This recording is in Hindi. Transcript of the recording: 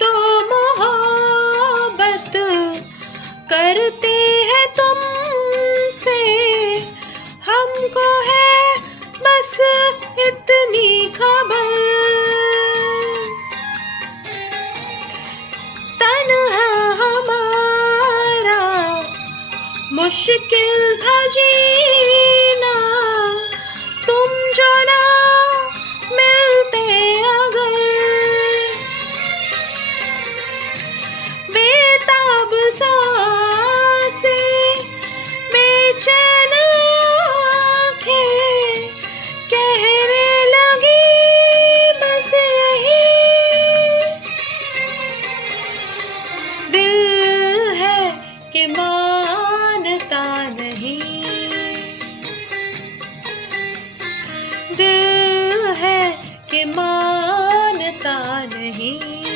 तो मोहब्बत करते हैं तुमसे, हमको है बस इतनी खबर। तन्हा हमारा मुश्किल था जीना, तुम जो ना मिलते अगर। बेताब सांसें, बेचैन आँखें कहने लगी बस यही। दिल है कि मानता नहीं, दिल है कि मानता नहीं।